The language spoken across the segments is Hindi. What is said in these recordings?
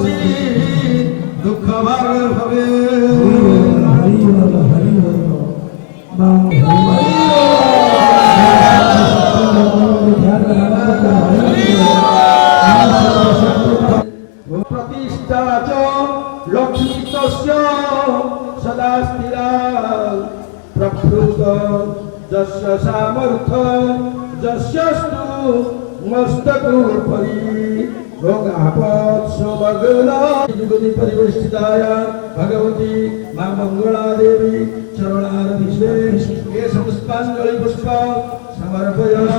কষ্টি দুঃখ ভাগ হবে। প্রতিষ্ঠা চ লক্ষ্মী তস্য সদা স্থিরা প্রভূত যস্য সামর্থ্য যস্যস্তু মস্তকোপরি ভোগাপৎ সমগ্র যুগতি পরিবেষ্টিতায় ভগবতী মা মঙ্গলা দেবী চরণারবিন্দে কেশ পুষ্পাঞ্জলি পুষ্প সমর্পয়ামি।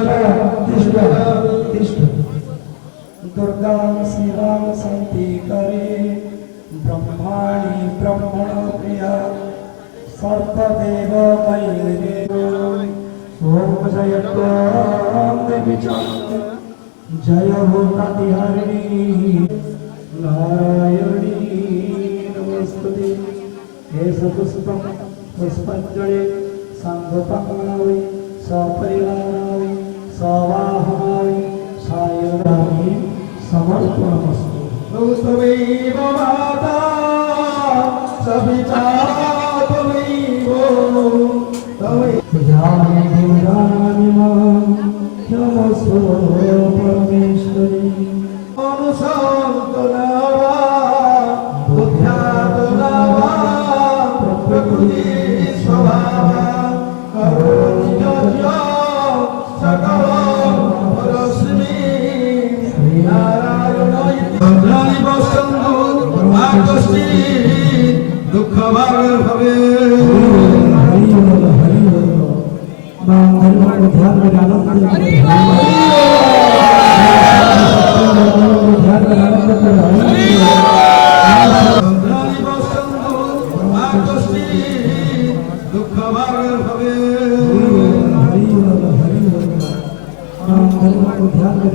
दुर्गा शिवा सन्ति करे ब्रह्माणि ब्रह्मण प्रिया सर्पदेव कैले ओम जय देवी जय भूतातिहारिणी नारायणी नमस्ते केश पुष्पं पुष्पाञ्जलि सांगोपाङ्गनावि सपरिवारावि सवाहनावि सायरामि समर्पणमस्तु। त्वमेव माता सविता त्वमेव जाने देवानि मां क्षमस्व परमेश्वरी अनुसन्तनावा बुद्ध्यातनावा प्रकृति स्वभावा करोमि यज्ञ सकल परस्मै नारायण इति बसन्तु मा कष्टि दुःख भाग হবে। ध्यान लगाना দুঃখ ভাগ হবে। ध्यान लगाना দুঃখ ভাগ হবে। দুঃখ ভাগ হবে। ध्यान